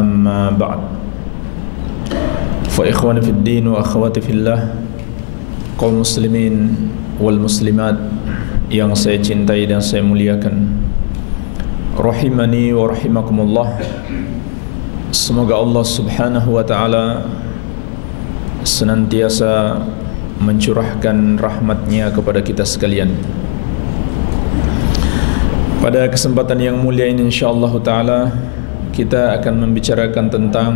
أما بعد فإخواني في الدين وأخواتي في الله kaum muslimin wal muslimat yang saya cintai dan saya muliakan, rahimani wa rahimakumullah. Semoga Allah subhanahu wa ta'ala senantiasa mencurahkan rahmatnya kepada kita sekalian. Pada kesempatan yang mulia ini insyaallah ta'ala kita akan membicarakan tentang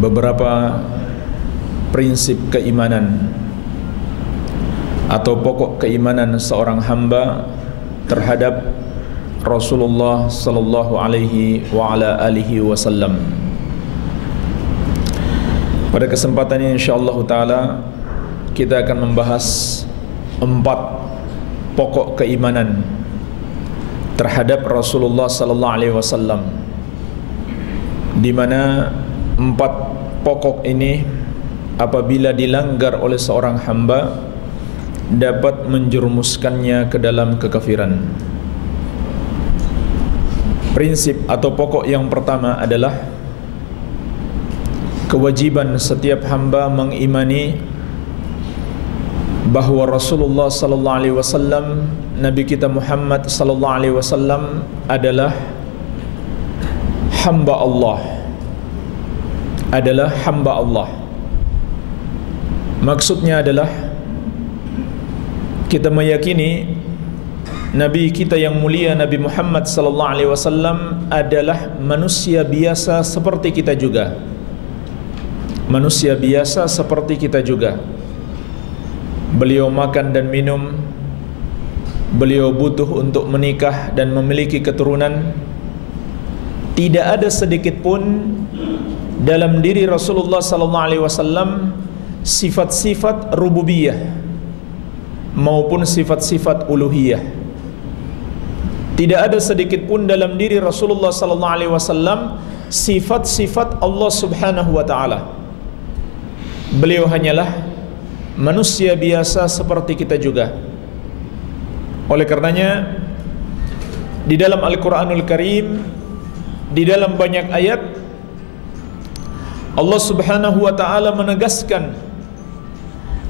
beberapa prinsip keimanan atau pokok keimanan seorang hamba terhadap Rasulullah sallallahu alaihi wa ala alihi wasallam. Pada kesempatan ini insyaallah taala kita akan membahas 4 pokok keimanan terhadap Rasulullah sallallahu alaihi wasallam, di mana 4 pokok ini apabila dilanggar oleh seorang hamba dapat menjerumuskannya ke dalam kekafiran. Prinsip atau pokok yang pertama adalah kewajiban setiap hamba mengimani bahwa Rasulullah sallallahu alaihi wasallam, Nabi kita Muhammad sallallahu alaihi wasallam adalah hamba Allah. Adalah hamba Allah. Maksudnya adalah kita meyakini Nabi kita yang mulia Nabi Muhammad sallallahu alaihi wasallam adalah manusia biasa seperti kita juga. Manusia biasa seperti kita juga. Beliau makan dan minum, beliau butuh untuk menikah dan memiliki keturunan. Tidak ada sedikit pun dalam diri Rasulullah sallallahu alaihi wasallam sifat-sifat rububiyah maupun sifat-sifat uluhiyah. Tidak ada sedikit pun dalam diri Rasulullah sallallahu alaihi wasallam sifat-sifat Allah Subhanahu wa taala. Beliau hanyalah manusia biasa seperti kita juga. Oleh karenanya di dalam Al-Qur'anul Karim, di dalam banyak ayat Allah Subhanahu wa taala menegaskan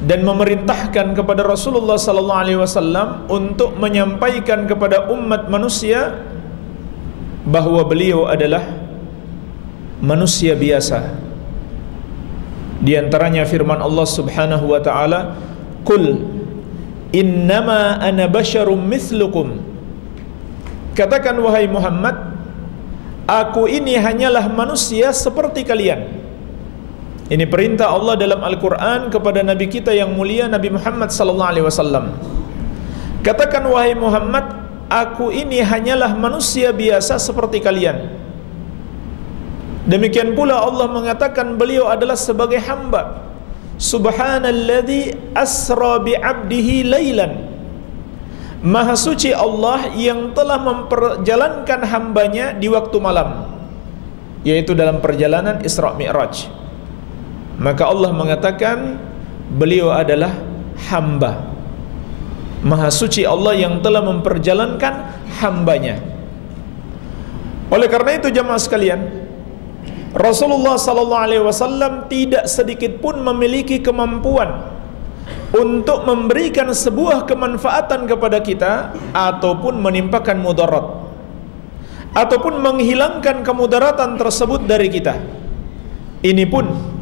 dan memerintahkan kepada Rasulullah sallallahu alaihi wasallam untuk menyampaikan kepada umat manusia bahwa beliau adalah manusia biasa. Di antaranya firman Allah Subhanahu wa taala, "Qul innama ana basyarum mithlukum." Katakan wahai Muhammad, aku ini hanyalah manusia seperti kalian. Ini perintah Allah dalam Al-Quran kepada Nabi kita yang mulia Nabi Muhammad sallallahu alaihi wasallam. Katakan wahai Muhammad, aku ini hanyalah manusia biasa seperti kalian. Demikian pula Allah mengatakan beliau adalah sebagai hamba. Subhanalladzi asra bi'abdihi lailan. Maha suci Allah yang telah memperjalankan hambanya di waktu malam, yaitu dalam perjalanan Isra Mi'raj. Maka Allah mengatakan beliau adalah hamba. Maha suci Allah yang telah memperjalankan hambanya. Oleh karena itu jemaah sekalian, Rasulullah sallallahu alaihi wasallam tidak sedikit pun memiliki kemampuan untuk memberikan sebuah kemanfaatan kepada kita ataupun menimpakan mudarat ataupun menghilangkan kemudaratan tersebut dari kita. Ini pun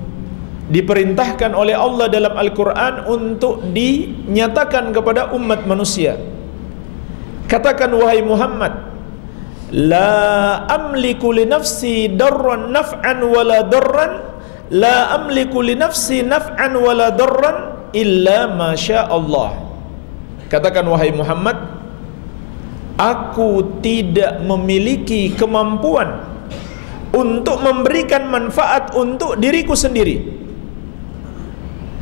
diperintahkan oleh Allah dalam Al-Quran untuk dinyatakan kepada umat manusia. Katakan wahai Muhammad, la amliku li nafsi darran naf'an wala darran, la amliku li nafsi naf'an wala darran illa ma sya Allah. Katakan wahai Muhammad, aku tidak memiliki kemampuan untuk memberikan manfaat untuk diriku sendiri,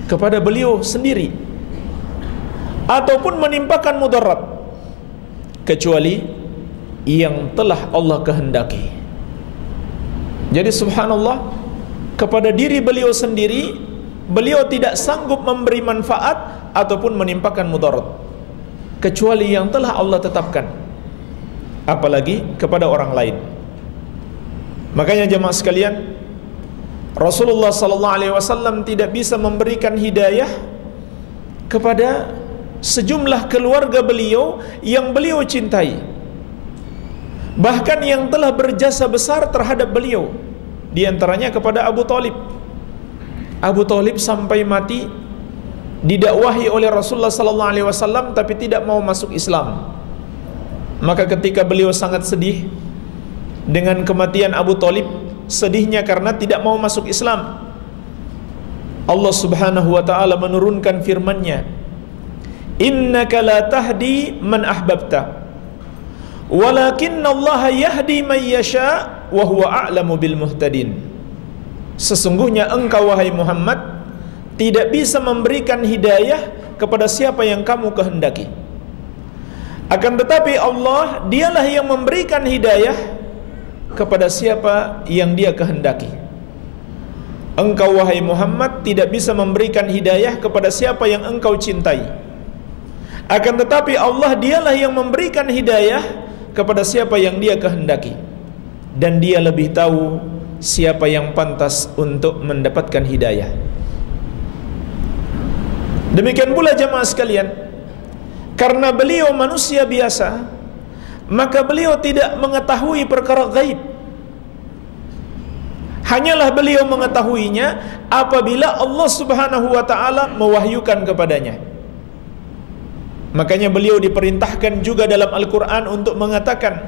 kepada beliau sendiri, ataupun menimpakan mudarat, kecuali yang telah Allah kehendaki. Jadi subhanallah, kepada diri beliau sendiri beliau tidak sanggup memberi manfaat ataupun menimpakan mudarat, kecuali yang telah Allah tetapkan, apalagi kepada orang lain. Makanya jemaah sekalian, Rasulullah sallallahu alaihi wasallam tidak bisa memberikan hidayah kepada sejumlah keluarga beliau yang beliau cintai, bahkan yang telah berjasa besar terhadap beliau, di antaranya kepada Abu Thalib. Abu Thalib sampai mati didakwahi oleh Rasulullah sallallahu alaihi wasallam tapi tidak mau masuk Islam. Maka ketika beliau sangat sedih dengan kematian Abu Thalib, sedihnya karena tidak mau masuk Islam, Allah Subhanahu wa taala menurunkan firman-Nya, "Innaka la tahdi man ahbabta, walakinnallaha yahdi man yasha wa huwa a'lamu bil muhtadin." Sesungguhnya engkau wahai Muhammad tidak bisa memberikan hidayah kepada siapa yang kamu kehendaki. Akan tetapi Allah, dialah yang memberikan hidayah kepada siapa yang Dia kehendaki. Engkau wahai Muhammad tidak bisa memberikan hidayah kepada siapa yang engkau cintai. Akan tetapi Allah, dialah yang memberikan hidayah kepada siapa yang Dia kehendaki. Dan Dia lebih tahu siapa yang pantas untuk mendapatkan hidayah. Demikian pula jemaah sekalian, karena beliau manusia biasa, maka beliau tidak mengetahui perkara gaib. Hanyalah beliau mengetahuinya apabila Allah Subhanahu wa taala mewahyukan kepadanya. Makanya beliau diperintahkan juga dalam Al-Quran untuk mengatakan,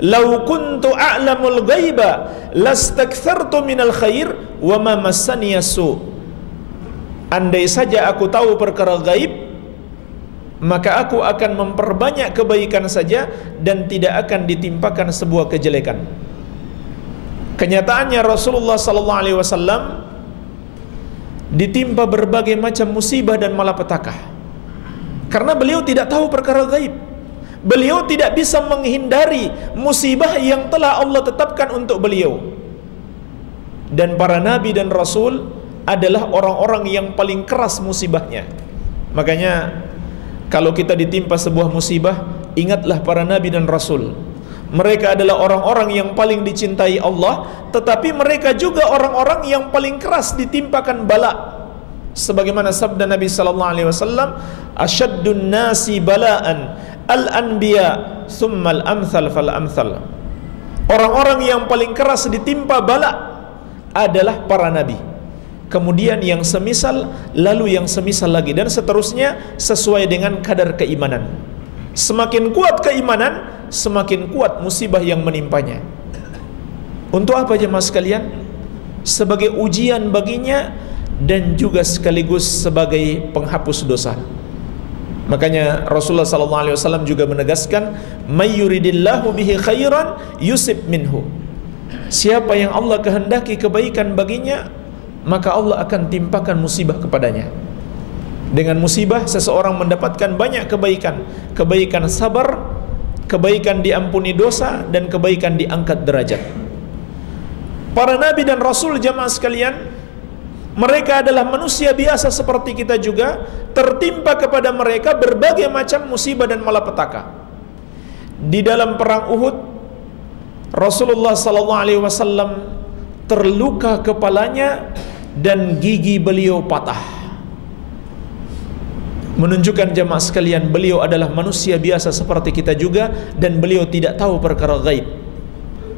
"Lau kuntu a'lamul ghaiba lastakthartu minal khair wa ma massaniya su." Andai saja aku tahu perkara gaib, maka aku akan memperbanyak kebaikan saja dan tidak akan ditimpakan sebuah kejelekan. Kenyataannya Rasulullah sallallahu alaihi wasallam ditimpa berbagai macam musibah dan malapetaka karena beliau tidak tahu perkara gaib. Beliau tidak bisa menghindari musibah yang telah Allah tetapkan untuk beliau. Dan para nabi dan rasul adalah orang-orang yang paling keras musibahnya. Makanya kalau kita ditimpa sebuah musibah, ingatlah para nabi dan rasul. Mereka adalah orang-orang yang paling dicintai Allah, tetapi mereka juga orang-orang yang paling keras ditimpakan bala. Sebagaimana sabda Nabi sallallahu alaihi wasallam, "Asyaddun nasi bala'an al-anbiya thummal amthal fal amthal." Orang-orang yang paling keras ditimpa bala adalah para nabi, kemudian yang semisal, lalu yang semisal lagi, dan seterusnya sesuai dengan kadar keimanan. Semakin kuat keimanan, semakin kuat musibah yang menimpanya. Untuk apa jemaah sekalian? Sebagai ujian baginya dan juga sekaligus sebagai penghapus dosa. Makanya Rasulullah SAW juga menegaskan, "May yuridillahu bihi khairan yusib minhu." Siapa yang Allah kehendaki kebaikan baginya, maka Allah akan timpakan musibah kepadanya. Dengan musibah seseorang mendapatkan banyak kebaikan, kebaikan sabar, kebaikan diampuni dosa, dan kebaikan diangkat derajat. Para nabi dan rasul jamaah sekalian, mereka adalah manusia biasa seperti kita juga, tertimpa kepada mereka berbagai macam musibah dan malapetaka. Di dalam perang Uhud, Rasulullah SAW terluka kepalanya dan gigi beliau patah. Menunjukkan jemaah sekalian, beliau adalah manusia biasa seperti kita juga, dan beliau tidak tahu perkara gaib.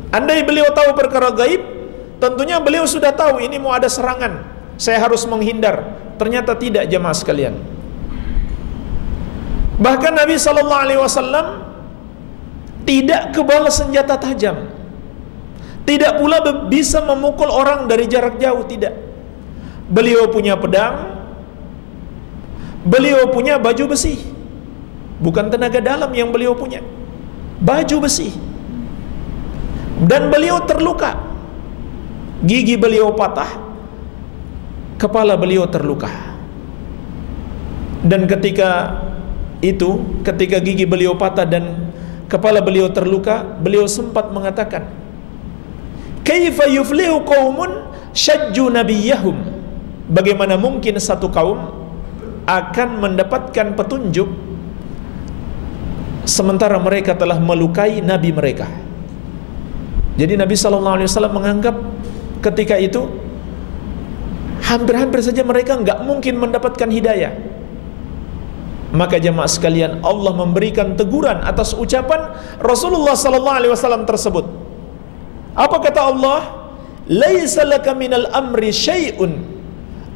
Andai beliau tahu perkara gaib, tentunya beliau sudah tahu ini mau ada serangan, saya harus menghindar. Ternyata tidak jemaah sekalian. Bahkan Nabi SAW tidak kebal senjata tajam, tidak pula bisa memukul orang dari jarak jauh, tidak. Beliau punya pedang, beliau punya baju besi. Bukan tenaga dalam yang beliau punya, baju besi. Dan beliau terluka, gigi beliau patah, kepala beliau terluka. Dan ketika itu, ketika gigi beliau patah dan kepala beliau terluka, beliau sempat mengatakan, "Kaifa yuflihu qaumun syajju nabiyyahum?" Bagaimana mungkin satu kaum akan mendapatkan petunjuk sementara mereka telah melukai nabi mereka? Jadi Nabi SAW menganggap ketika itu hampir-hampir saja mereka nggak mungkin mendapatkan hidayah. Maka jemaah sekalian, Allah memberikan teguran atas ucapan Rasulullah SAW tersebut. Apa kata Allah? Laisa laka minal amri syai'un.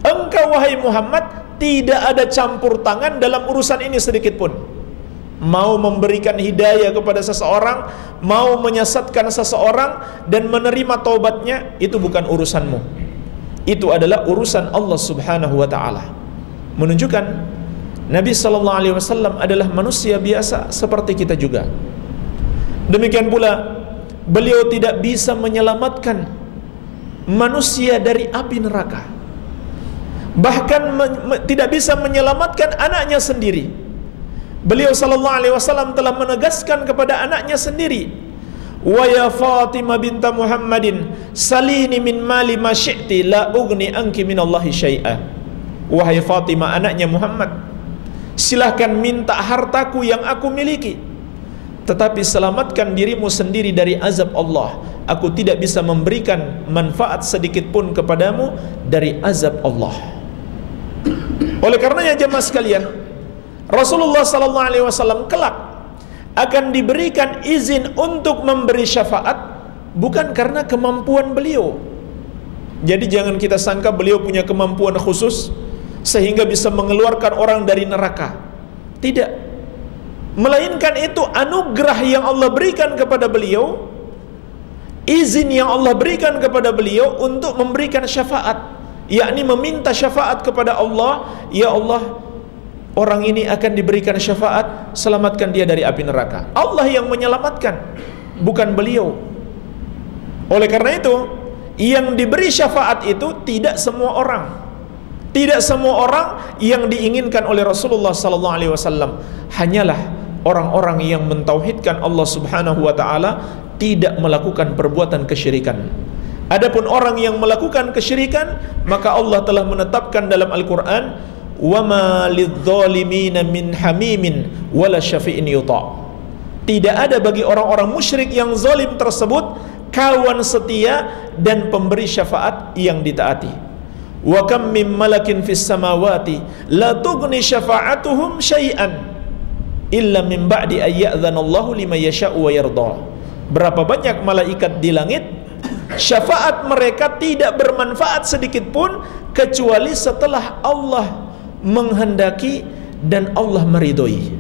Engkau wahai Muhammad tidak ada campur tangan dalam urusan ini sedikit pun. Mau memberikan hidayah kepada seseorang, mau menyesatkan seseorang dan menerima taubatnya, itu bukan urusanmu. Itu adalah urusan Allah Subhanahu wa taala. Menunjukkan Nabi SAW adalah manusia biasa seperti kita juga. Demikian pula beliau tidak bisa menyelamatkan manusia dari api neraka. Bahkan tidak bisa menyelamatkan anaknya sendiri. Beliau SAW telah menegaskan kepada anaknya sendiri, wa ya Fatimah binta Muhammadin salini min mali ma syi'ti la ugni anki minallahi syai'a. Wahai Fatimah anaknya Muhammad, silahkan minta hartaku yang aku miliki, tetapi selamatkan dirimu sendiri dari azab Allah. Aku tidak bisa memberikan manfaat sedikit pun kepadamu dari azab Allah. Oleh karenanya jemaah sekalian, Rasulullah SAW kelak akan diberikan izin untuk memberi syafaat bukan karena kemampuan beliau. Jadi jangan kita sangka beliau punya kemampuan khusus sehingga bisa mengeluarkan orang dari neraka. Tidak. Melainkan itu anugerah yang Allah berikan kepada beliau, izin yang Allah berikan kepada beliau untuk memberikan syafaat, yakni meminta syafaat kepada Allah. Ya Allah, orang ini akan diberikan syafaat, selamatkan dia dari api neraka. Allah yang menyelamatkan, bukan beliau. Oleh karena itu, yang diberi syafaat itu tidak semua orang. Tidak semua orang yang diinginkan oleh Rasulullah SAW. Hanyalah orang-orang yang mentauhidkan Allah Subhanahu wa taala, tidak melakukan perbuatan kesyirikan. Adapun orang yang melakukan kesyirikan, maka Allah telah menetapkan dalam Al-Qur'an, wa ma lidzalimina min hamimin wala syafi'in yuta'. Tidak ada bagi orang-orang musyrik yang zalim tersebut kawan setia dan pemberi syafaat yang ditaati. Wa kam min malakin fis samawati la tughni syafa'atuhum syai'an illa min ba'di ay ya'dzanallahu liman yasha'u wa yarda. Berapa banyak malaikat di langit, syafaat mereka tidak bermanfaat sedikit pun kecuali setelah Allah menghendaki dan Allah meridhoi.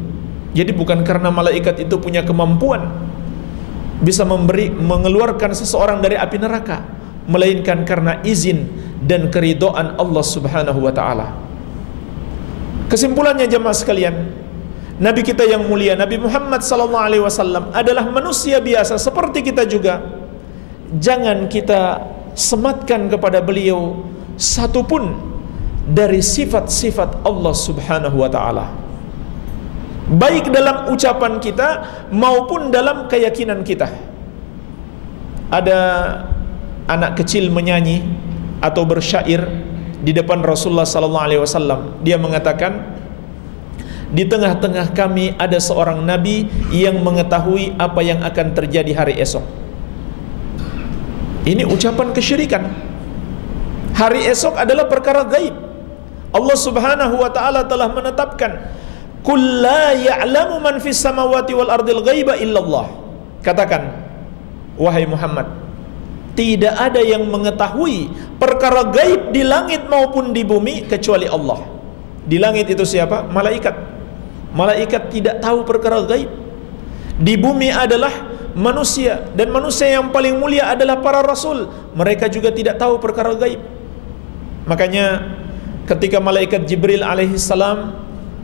Jadi bukan karena malaikat itu punya kemampuan bisa mengeluarkan seseorang dari api neraka, melainkan karena izin dan keridhaan Allah Subhanahu wa taala. Kesimpulannya jemaah sekalian, Nabi kita yang mulia Nabi Muhammad SAW adalah manusia biasa seperti kita juga. Jangan kita sematkan kepada beliau satupun dari sifat-sifat Allah Subhanahu wa taala, baik dalam ucapan kita maupun dalam keyakinan kita. Ada anak kecil menyanyi atau bersyair di depan Rasulullah SAW. Dia mengatakan, di tengah-tengah kami ada seorang nabi yang mengetahui apa yang akan terjadi hari esok. Ini ucapan kesyirikan. Hari esok adalah perkara gaib. Allah Subhanahu wa taala telah menetapkan, qul la ya'lamu man fis samawati wal ardil ghaiba illallah. Katakan, wahai Muhammad, tidak ada yang mengetahui perkara gaib di langit maupun di bumi kecuali Allah. Di langit itu siapa? Malaikat. Malaikat tidak tahu perkara gaib. Di bumi adalah manusia, dan manusia yang paling mulia adalah para rasul. Mereka juga tidak tahu perkara gaib. Makanya ketika malaikat Jibril alaihissalam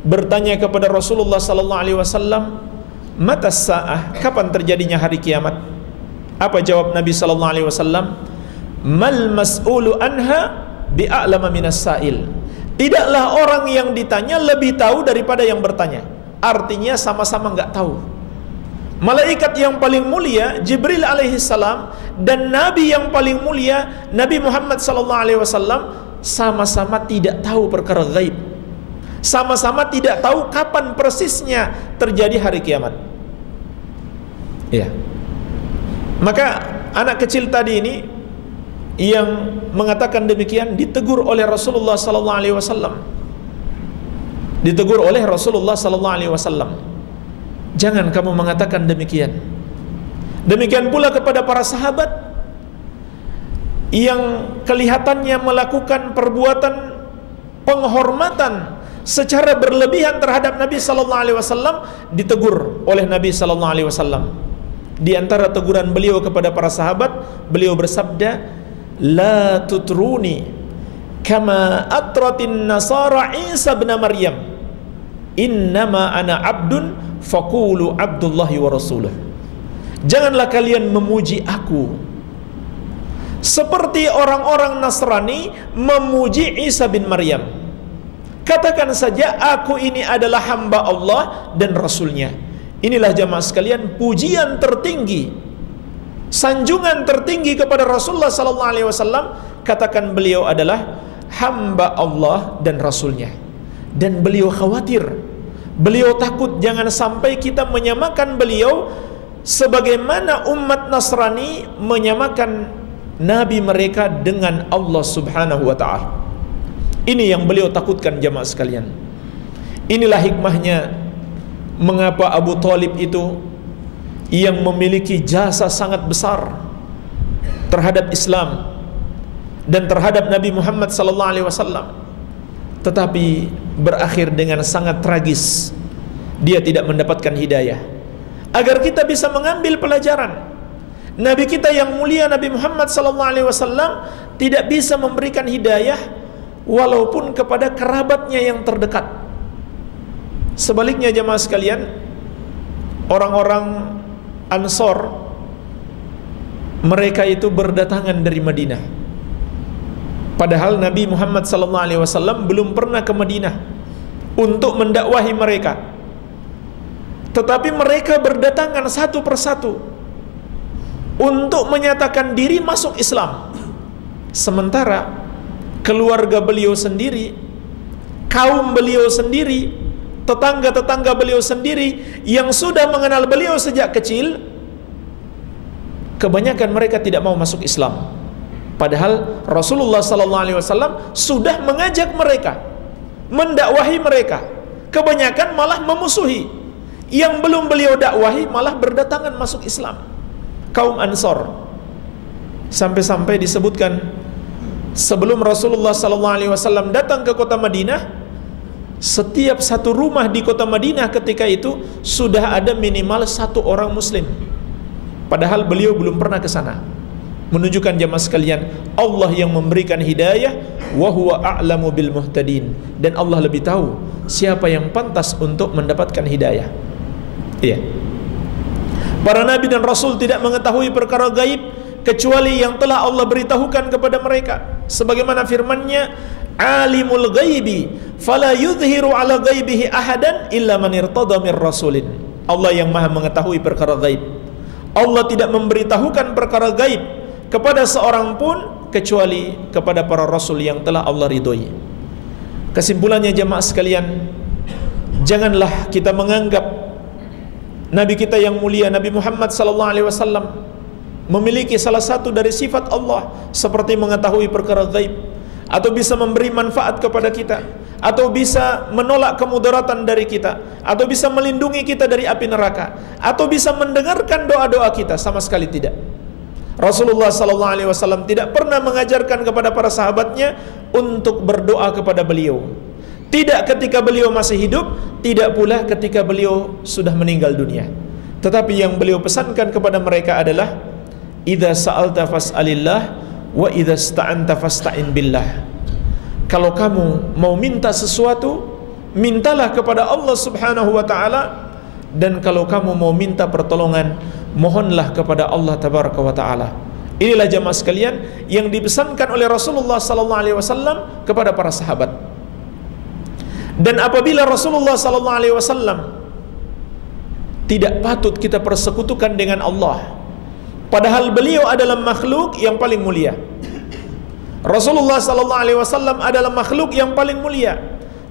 bertanya kepada Rasulullah sallallahu alaihi wasallam, "Mata sa'ah?" Kapan terjadinya hari kiamat? Apa jawab Nabi sallallahu alaihi wasallam? "Mal mas'ulu anha bi'a'lama minas sa'il." Tidaklah orang yang ditanya lebih tahu daripada yang bertanya. Artinya sama-sama enggak tahu. Malaikat yang paling mulia Jibril alaihissalam dan Nabi yang paling mulia Nabi Muhammad sallallahu alaihi wasallam sama-sama tidak tahu perkara gaib. Sama-sama tidak tahu kapan persisnya terjadi hari kiamat. Ya. Maka anak kecil tadi ini yang mengatakan demikian ditegur oleh Rasulullah sallallahu alaihi wasallam. Ditegur oleh Rasulullah sallallahu alaihi wasallam. Jangan kamu mengatakan demikian. Demikian pula kepada para sahabat yang kelihatannya melakukan perbuatan penghormatan secara berlebihan terhadap Nabi sallallahu alaihi wasallam, ditegur oleh Nabi sallallahu alaihi wasallam. Di antara teguran beliau kepada para sahabat, beliau bersabda, "La tutruni kama atratin nasara Isa bin Maryam. Innama ana abdun faqulu abdullahi wa rasuluh." Janganlah kalian memuji aku seperti orang-orang Nasrani memuji Isa bin Maryam. Katakan saja aku ini adalah hamba Allah dan Rasulnya. Inilah jamaah sekalian pujian tertinggi, sanjungan tertinggi kepada Rasulullah sallallahu alaihi wasallam. Katakan beliau adalah hamba Allah dan Rasulnya. Dan beliau khawatir, beliau takut jangan sampai kita menyamakan beliau sebagaimana umat Nasrani menyamakan nabi mereka dengan Allah Subhanahu wa ta'ala. Ini yang beliau takutkan jamaah sekalian. Inilah hikmahnya mengapa Abu Thalib itu yang memiliki jasa sangat besar terhadap Islam dan terhadap Nabi Muhammad sallallahu alaihi wasallam, tetapi berakhir dengan sangat tragis. Dia tidak mendapatkan hidayah. Agar kita bisa mengambil pelajaran, Nabi kita yang mulia Nabi Muhammad sallallahu alaihi wasallam tidak bisa memberikan hidayah walaupun kepada kerabatnya yang terdekat. Sebaliknya jemaah sekalian, orang-orang Ansor, mereka itu berdatangan dari Madinah. Padahal Nabi Muhammad SAW belum pernah ke Madinah untuk mendakwahi mereka. Tetapi mereka berdatangan satu persatu untuk menyatakan diri masuk Islam. Sementara keluarga beliau sendiri, kaum beliau sendiri, tetangga-tetangga beliau sendiri yang sudah mengenal beliau sejak kecil, kebanyakan mereka tidak mau masuk Islam. Padahal Rasulullah SAW sudah mengajak mereka, mendakwahi mereka. Kebanyakan malah memusuhi. Yang belum beliau dakwahi malah berdatangan masuk Islam. Kaum Ansor. Sampai-sampai disebutkan sebelum Rasulullah SAW datang ke kota Madinah, setiap satu rumah di kota Madinah ketika itu sudah ada minimal satu orang Muslim. Padahal beliau belum pernah ke sana. Menunjukkan jamaah sekalian, Allah yang memberikan hidayah, wa huwa a'lamu bil muhtadin, dan Allah lebih tahu siapa yang pantas untuk mendapatkan hidayah. Iya. Para nabi dan rasul tidak mengetahui perkara gaib kecuali yang telah Allah beritahukan kepada mereka. Sebagaimana firman-Nya, alimul ghaibi fala yudhiru ala ghaibihi ahadan illa man irtada mir rasulin. Allah yang maha mengetahui perkara gaib. Allah tidak memberitahukan perkara gaib kepada seorang pun kecuali kepada para rasul yang telah Allah ridhoi. Kesimpulannya jemaah sekalian, janganlah kita menganggap Nabi kita yang mulia Nabi Muhammad SAW memiliki salah satu dari sifat Allah seperti mengetahui perkara gaib, atau bisa memberi manfaat kepada kita, atau bisa menolak kemudaratan dari kita, atau bisa melindungi kita dari api neraka, atau bisa mendengarkan doa-doa kita. Sama sekali tidak. Rasulullah SAW tidak pernah mengajarkan kepada para sahabatnya untuk berdoa kepada beliau. Tidak ketika beliau masih hidup, tidak pula ketika beliau sudah meninggal dunia. Tetapi yang beliau pesankan kepada mereka adalah, idza sa'alta fas'alillah wa idza sta'anta fasta'in billah. Kalau kamu mau minta sesuatu, mintalah kepada Allah Subhanahu wa taala, dan kalau kamu mau minta pertolongan, mohonlah kepada Allah Tabaraka wa taala. Inilah jamaah sekalian yang dipesankan oleh Rasulullah sallallahu alaihi wasallam kepada para sahabat. Dan apabila Rasulullah sallallahu alaihi wasallam tidak patut kita persekutukan dengan Allah, padahal beliau adalah makhluk yang paling mulia. Rasulullah sallallahu alaihi wasallam adalah makhluk yang paling mulia.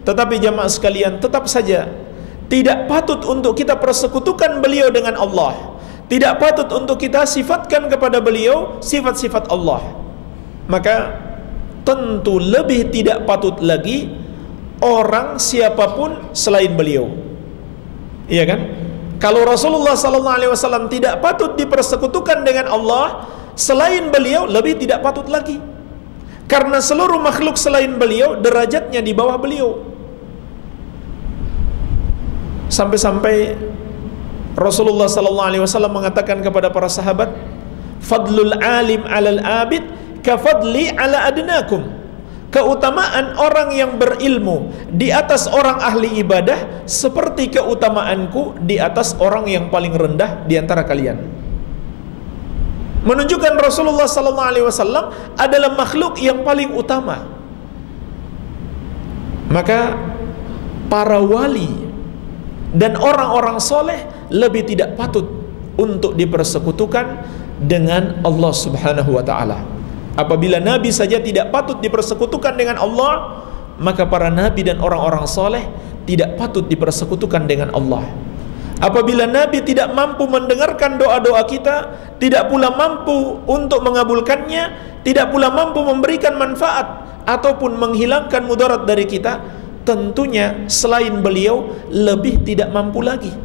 Tetapi jamaah sekalian, tetap saja tidak patut untuk kita persekutukan beliau dengan Allah. tidak patut untuk kita sifatkan kepada beliau sifat-sifat Allah. Maka tentu lebih tidak patut lagi orang siapapun selain beliau. Iya kan? Kalau Rasulullah sallallahu alaihi wasallam tidak patut dipersekutukan dengan Allah, selain beliau lebih tidak patut lagi. Karena seluruh makhluk selain beliau derajatnya di bawah beliau. Sampai-sampai Rasulullah sallallahu alaihi wasallam mengatakan kepada para sahabat, "Fadlul alim 'alal abid ka fadli 'ala adnakum." Keutamaan orang yang berilmu di atas orang ahli ibadah seperti keutamaanku di atas orang yang paling rendah di antara kalian. Menunjukkan Rasulullah sallallahu alaihi wasallam adalah makhluk yang paling utama. Maka para wali dan orang-orang soleh lebih tidak patut untuk dipersekutukan dengan Allah Subhanahu wa ta'ala. Apabila Nabi saja tidak patut dipersekutukan dengan Allah, maka para Nabi dan orang-orang soleh tidak patut dipersekutukan dengan Allah. Apabila Nabi tidak mampu mendengarkan doa-doa kita, tidak pula mampu untuk mengabulkannya, tidak pula mampu memberikan manfaat ataupun menghilangkan mudarat dari kita, tentunya selain beliau lebih tidak mampu lagi.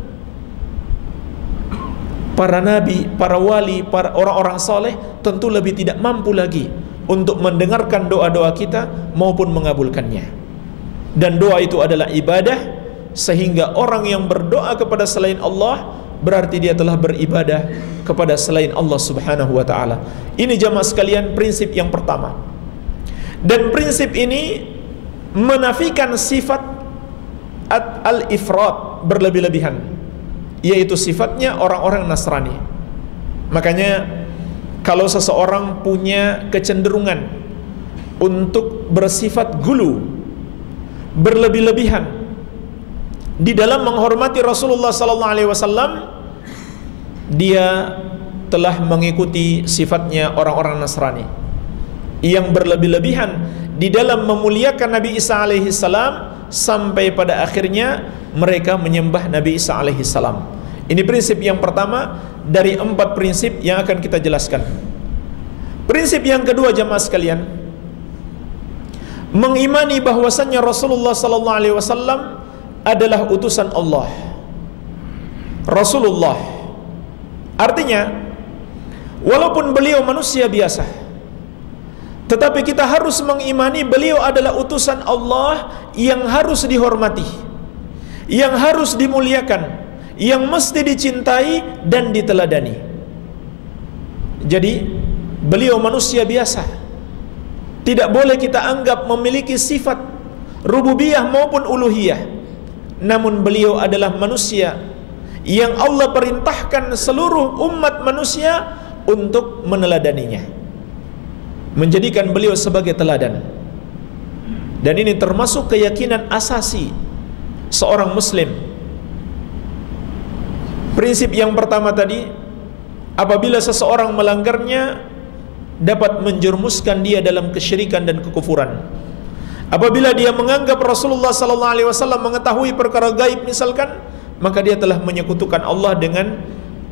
Para nabi, para wali, para orang-orang soleh tentu lebih tidak mampu lagi untuk mendengarkan doa-doa kita maupun mengabulkannya. Dan doa itu adalah ibadah, sehingga orang yang berdoa kepada selain Allah berarti dia telah beribadah kepada selain Allah Subhanahu wa ta'ala. Ini jamaah sekalian prinsip yang pertama. Dan prinsip ini menafikan sifat al-ifrat, berlebih-lebihan, yaitu sifatnya orang-orang Nasrani. Makanya kalau seseorang punya kecenderungan untuk bersifat gulu, berlebih-lebihan di dalam menghormati Rasulullah sallallahu alaihi wasallam, dia telah mengikuti sifatnya orang-orang Nasrani yang berlebih-lebihan di dalam memuliakan Nabi Isa alaihi salam sampai pada akhirnya mereka menyembah Nabi Isa alaihi salam. Ini prinsip yang pertama dari 4 prinsip yang akan kita jelaskan. Prinsip yang kedua jamaah sekalian, mengimani bahwasannya Rasulullah sallallahu alaihi wasallam adalah utusan Allah. Rasulullah artinya walaupun beliau manusia biasa, tetapi kita harus mengimani beliau adalah utusan Allah yang harus dihormati, yang harus dimuliakan, yang mesti dicintai dan diteladani. Jadi beliau manusia biasa, tidak boleh kita anggap memiliki sifat rububiyah maupun uluhiyah. Namun beliau adalah manusia yang Allah perintahkan seluruh umat manusia untuk meneladaninya, menjadikan beliau sebagai teladan. Dan ini termasuk keyakinan asasi seorang muslim. Prinsip yang pertama tadi, apabila seseorang melanggarnya dapat menjerumuskan dia dalam kesyirikan dan kekufuran. Apabila dia menganggap Rasulullah sallallahu alaihi wasallam mengetahui perkara gaib misalkan, maka dia telah menyekutukan Allah dengan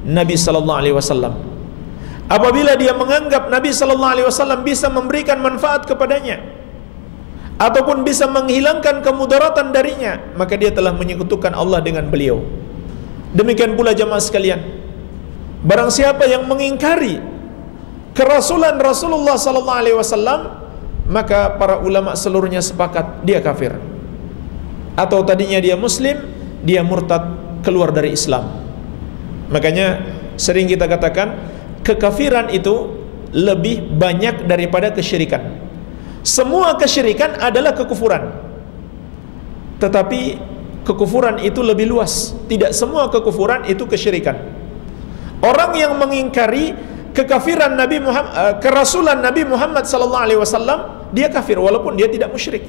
Nabi sallallahu alaihi wasallam. Apabila dia menganggap Nabi sallallahu alaihi wasallam bisa memberikan manfaat kepadanya ataupun bisa menghilangkan kemudaratan darinya, maka dia telah menyekutukan Allah dengan beliau. Demikian pula jamaah sekalian, barang siapa yang mengingkari kerasulan Rasulullah sallallahu alaihi wasallam, maka para ulama seluruhnya sepakat dia kafir. Atau tadinya dia muslim, dia murtad, keluar dari Islam. Makanya sering kita katakan kekafiran itu lebih banyak daripada kesyirikan. Semua kesyirikan adalah kekufuran, tetapi kekufuran itu lebih luas. Tidak semua kekufuran itu kesyirikan. Orang yang mengingkari kekafiran Nabi Muhammad, kerasulan Nabi Muhammad sallallahu alaihi wasallam, dia kafir walaupun dia tidak musyrik.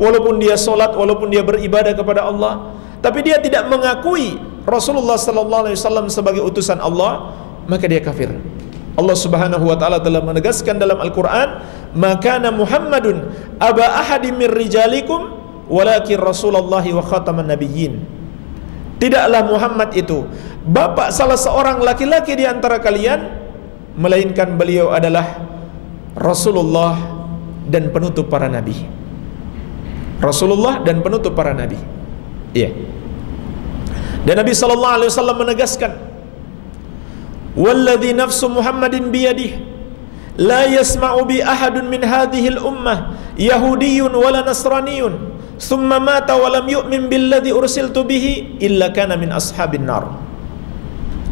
Walaupun dia solat, walaupun dia beribadah kepada Allah, tapi dia tidak mengakui Rasulullah sallallahu alaihi wasallam sebagai utusan Allah, maka dia kafir. Allah Subhanahu wa taala telah menegaskan dalam Al-Qur'an, "Maka Muhammadun aba ahadim mir rijalikum walakin Rasulullah wa khataman nabiyyin." tidaklah Muhammad itu bapak salah seorang laki-laki di antara kalian, melainkan beliau adalah Rasulullah dan penutup para nabi. Rasulullah dan penutup para nabi. Iya. Dan Nabi sallallahu alaihi wasallam menegaskan, "Walladzi nafsu Muhammadin biyadihi la yasma'u bi ahadun min hadhihi al-ummah yahudiyyun wala nasraniyyun thumma mata wa lam yu'min billadzi ursiltu bihi illa kana min ashabin nar."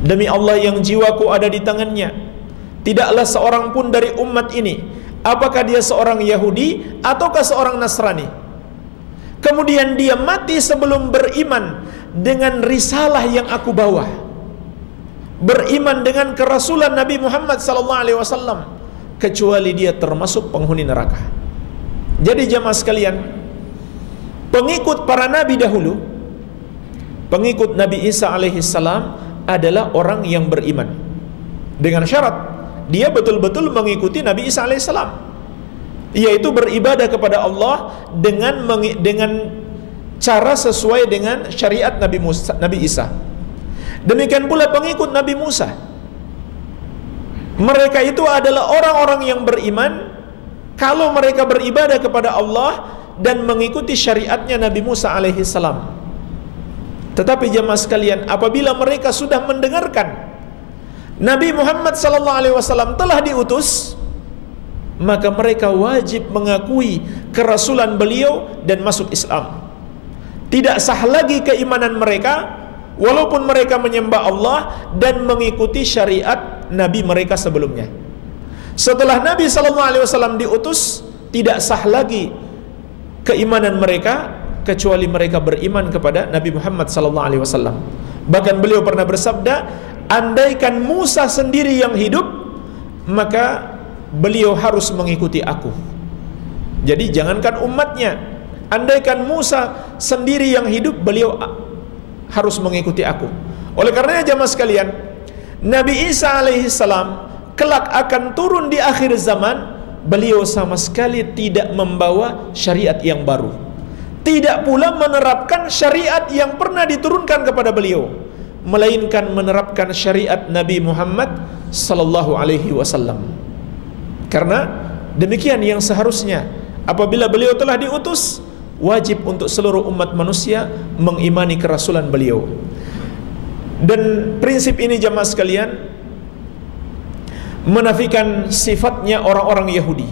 Demi Allah yang jiwaku ada di tangannya, tidaklah seorang pun dari umat ini, apakah dia seorang Yahudi ataukah seorang Nasrani, kemudian dia mati sebelum beriman dengan risalah yang aku bawa, beriman dengan kerasulan Nabi Muhammad sallallahu alaihi wasallam, kecuali dia termasuk penghuni neraka. Jadi jamaah sekalian, pengikut para nabi dahulu, pengikut Nabi Isa alaihi salam adalah orang yang beriman dengan syarat dia betul-betul mengikuti Nabi Isa alaihi salam, yaitu beribadah kepada Allah dengan cara sesuai dengan syariat Nabi Isa. Demikian pula pengikut Nabi Musa, mereka itu adalah orang-orang yang beriman kalau mereka beribadah kepada Allah dan mengikuti syariatnya Nabi Musa alaihi salam. Tetapi jemaah sekalian, apabila mereka sudah mendengarkan Nabi Muhammad sallallahu alaihi wasallam telah diutus, maka mereka wajib mengakui kerasulan beliau dan masuk Islam. Tidak sah lagi keimanan mereka walaupun mereka menyembah Allah dan mengikuti syariat Nabi mereka sebelumnya. Setelah Nabi SAW diutus, tidak sah lagi keimanan mereka kecuali mereka beriman kepada Nabi Muhammad SAW. Bahkan beliau pernah bersabda, andaikan Musa sendiri yang hidup, maka beliau harus mengikuti aku. Jadi jangankan umatnya, andaikan Musa sendiri yang hidup, beliau harus mengikuti aku. Oleh karenanya jamaah sekalian, Nabi Isa alaihi salam kelak akan turun di akhir zaman, beliau sama sekali tidak membawa syariat yang baru, tidak pula menerapkan syariat yang pernah diturunkan kepada beliau, melainkan menerapkan syariat Nabi Muhammad sallallahu alaihi wasallam. Karena demikian yang seharusnya apabila beliau telah diutus, wajib untuk seluruh umat manusia mengimani kerasulan beliau. Dan prinsip ini jamaah sekalian menafikan sifatnya orang-orang Yahudi.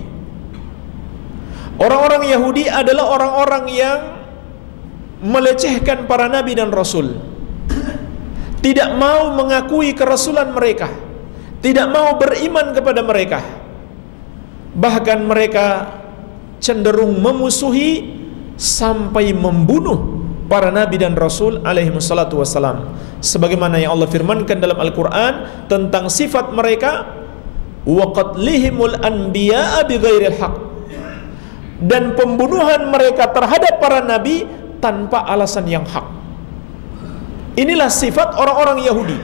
Orang-orang Yahudi adalah orang-orang yang melecehkan para nabi dan rasul, tidak mau mengakui kerasulan mereka, tidak mau beriman kepada mereka. Bahkan mereka cenderung memusuhi sampai membunuh para nabi dan rasul alaihi wassalatu wassalam, sebagaimana yang Allah firmankan dalam Al-Quran tentang sifat mereka, wa qatlihimul anbiya'a bighairil haq, dan pembunuhan mereka terhadap para nabi tanpa alasan yang hak. Inilah sifat orang-orang Yahudi,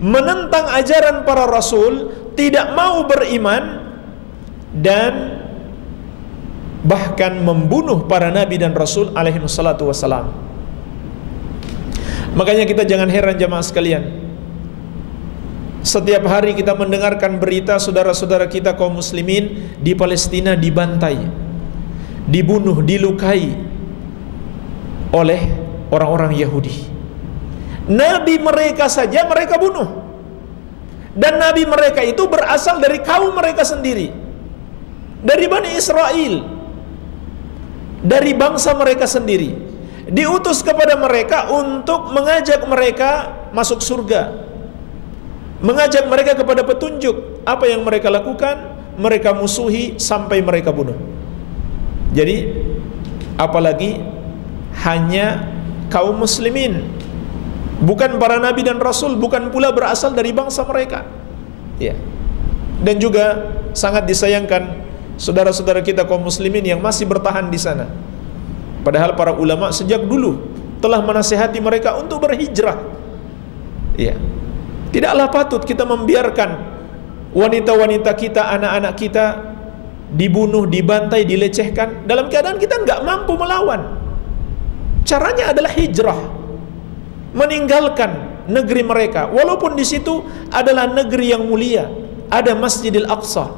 menentang ajaran para rasul, tidak mau beriman dan bahkan membunuh para nabi dan rasul alaihi wassalatu wassalam. Makanya kita jangan heran jamaah sekalian, setiap hari kita mendengarkan berita saudara-saudara kita kaum muslimin di Palestina dibantai, dibunuh, dilukai oleh orang-orang Yahudi. Nabi mereka saja mereka bunuh, dan nabi mereka itu berasal dari kaum mereka sendiri, dari Bani Israel, dari bangsa mereka sendiri, diutus kepada mereka untuk mengajak mereka masuk surga, mengajak mereka kepada petunjuk. Apa yang mereka lakukan? Mereka musuhi sampai mereka bunuh. Jadi apalagi hanya kaum muslimin, bukan para nabi dan rasul, bukan pula berasal dari bangsa mereka. Ya. Dan juga sangat disayangkan saudara-saudara kita kaum muslimin yang masih bertahan di sana. Padahal para ulama sejak dulu telah menasihati mereka untuk berhijrah. Ya. Tidaklah patut kita membiarkan wanita-wanita kita, anak-anak kita dibunuh, dibantai, dilecehkan dalam keadaan kita nggak mampu melawan. Caranya adalah hijrah. meninggalkan negeri mereka, walaupun di situ adalah negeri yang mulia, ada Masjidil Aqsa.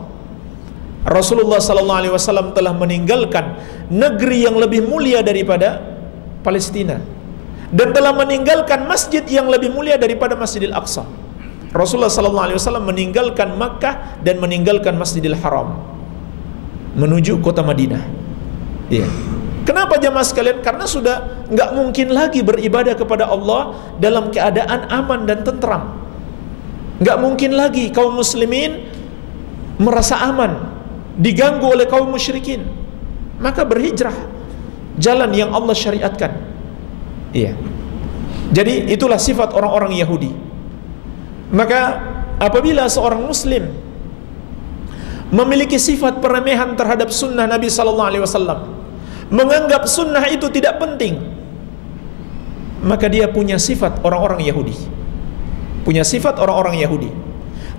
Rasulullah sallallahu alaihi wasallam telah meninggalkan negeri yang lebih mulia daripada Palestina dan telah meninggalkan masjid yang lebih mulia daripada Masjidil Aqsa. Rasulullah sallallahu alaihi wasallam meninggalkan Makkah dan meninggalkan Masjidil Haram menuju kota Madinah. Iya. Kenapa jamaah sekalian? Karena sudah nggak mungkin lagi beribadah kepada Allah dalam keadaan aman dan tentram. Nggak mungkin lagi kaum muslimin merasa aman diganggu oleh kaum musyrikin. Maka berhijrah jalan yang Allah syariatkan. Iya. Jadi itulah sifat orang-orang Yahudi. Maka apabila seorang muslim memiliki sifat peremehan terhadap sunnah Nabi sallallahu alaihi wasallam, menganggap sunnah itu tidak penting, maka dia punya sifat orang-orang Yahudi. Punya sifat orang-orang Yahudi.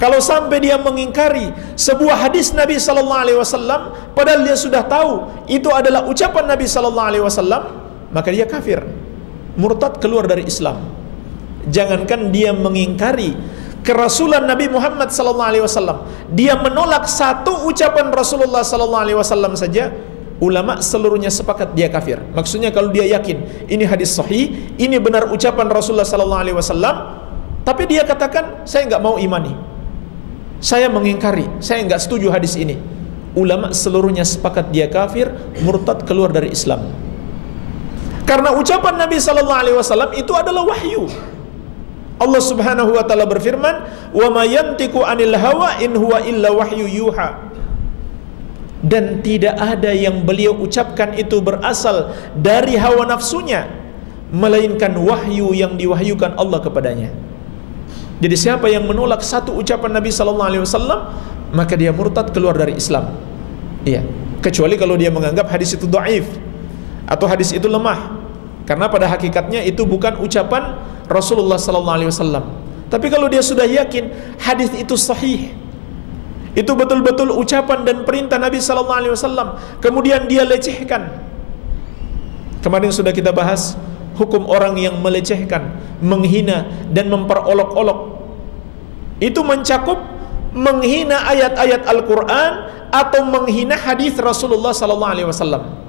Kalau sampai dia mengingkari sebuah hadis Nabi sallallahu alaihi wasallam padahal dia sudah tahu itu adalah ucapan Nabi sallallahu alaihi wasallam, maka dia kafir, murtad, keluar dari Islam. Jangankan dia mengingkari kerasulan Nabi Muhammad sallallahu alaihi wasallam, dia menolak satu ucapan Rasulullah sallallahu alaihi wasallam saja, ulama seluruhnya sepakat dia kafir. Maksudnya kalau dia yakin ini hadis sahih, ini benar ucapan Rasulullah sallallahu alaihi wasallam, tapi dia katakan saya enggak mau imani, saya mengingkari, saya enggak setuju hadis ini, ulama seluruhnya sepakat dia kafir, murtad, keluar dari Islam. Karena ucapan Nabi sallallahu alaihi wasallam itu adalah wahyu. Allah Subhanahu wa taala berfirman, "Wa ma yantiqu 'anil hawa in huwa illa wahyu yuha." Dan tidak ada yang beliau ucapkan itu berasal dari hawa nafsunya, melainkan wahyu yang diwahyukan Allah kepadanya. Jadi siapa yang menolak satu ucapan Nabi sallallahu alaihi wasallam, maka dia murtad, keluar dari Islam. Iya, kecuali kalau dia menganggap hadis itu dhaif atau hadis itu lemah. Karena pada hakikatnya itu bukan ucapan Rasulullah sallallahu alaihi wasallam. Tapi kalau dia sudah yakin hadis itu sahih, itu betul-betul ucapan dan perintah Nabi sallallahu alaihi wasallam, kemudian dia lecehkan. Kemarin sudah kita bahas hukum orang yang melecehkan, menghina dan memperolok-olok. Itu mencakup menghina ayat-ayat Al-Qur'an atau menghina hadis Rasulullah sallallahu alaihi wasallam.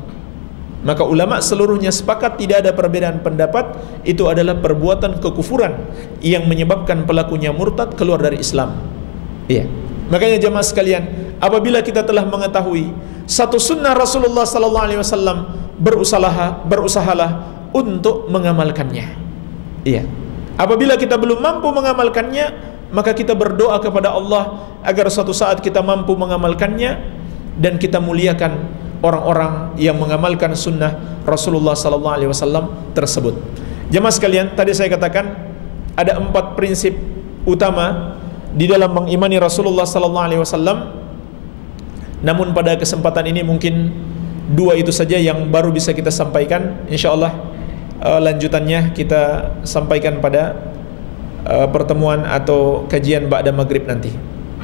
Maka ulama seluruhnya sepakat, tidak ada perbedaan pendapat, itu adalah perbuatan kekufuran yang menyebabkan pelakunya murtad, keluar dari Islam. Iya. Makanya jemaah sekalian, apabila kita telah mengetahui satu sunnah Rasulullah sallallahu alaihi wasallam, berusahalah untuk mengamalkannya. Iya. Apabila kita belum mampu mengamalkannya, maka kita berdoa kepada Allah agar suatu saat kita mampu mengamalkannya dan kita muliakan orang-orang yang mengamalkan sunnah Rasulullah sallallahu alaihi wasallam tersebut. Jemaah sekalian, tadi saya katakan ada 4 prinsip utama di dalam mengimani Rasulullah sallallahu alaihi wasallam. Namun pada kesempatan ini mungkin 2 itu saja yang baru bisa kita sampaikan. Insyaallah lanjutannya kita sampaikan pada pertemuan atau kajian ba'da maghrib nanti.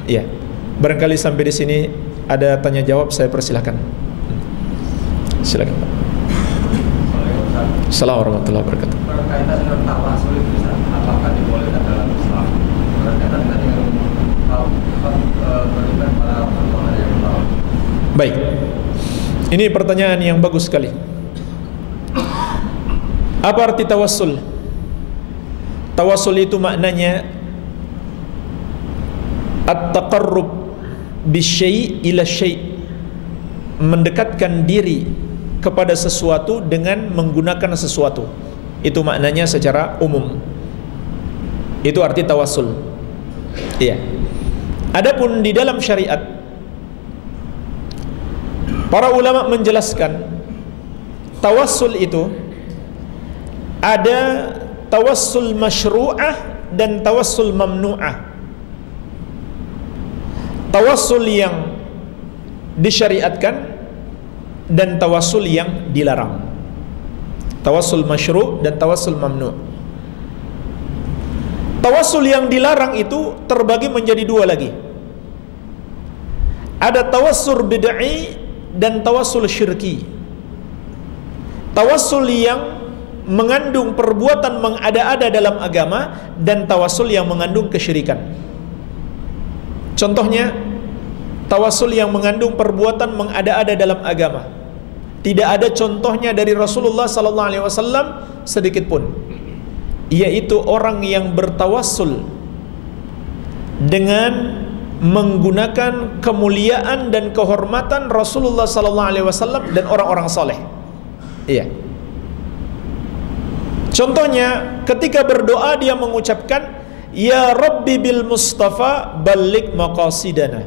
Iya. Barangkali sampai di sini ada tanya jawab, saya persilahkan. Silakan Pak. Assalamualaikum warahmatullahi wabarakatuh. Berkaitan dengan tawasul itu, apakah dibolehkan dalam Islam? Berkaitan dengan beriman pada Allah yang tahu. Baik. Ini pertanyaan yang bagus sekali. Apa arti tawassul? Tawassul itu maknanya at-taqarrub bisyai' ila syai', mendekatkan diri kepada sesuatu dengan menggunakan sesuatu. Itu maknanya secara umum. Itu arti tawassul. Iya. Adapun di dalam syariat, para ulama menjelaskan tawassul itu ada tawassul masyru'ah dan tawassul mamnu'ah. Tawassul yang disyariatkan dan tawassul yang dilarang. Tawassul masyru' dan tawassul mamnu'. Tawassul yang dilarang itu terbagi menjadi 2 lagi. Ada tawassul bid'i dan tawassul syirki. Tawassul yang mengandung perbuatan mengada-ada dalam agama, dan tawasul yang mengandung kesyirikan. Contohnya, tawasul yang mengandung perbuatan mengada-ada dalam agama, tidak ada contohnya dari Rasulullah sallallahu alaihi wasallam sedikit pun, yaitu orang yang bertawassul dengan menggunakan kemuliaan dan kehormatan Rasulullah sallallahu alaihi wasallam dan orang-orang saleh. Iya. Contohnya, ketika berdoa dia mengucapkan, ya Rabbi bil Mustafa balligh maqasidana.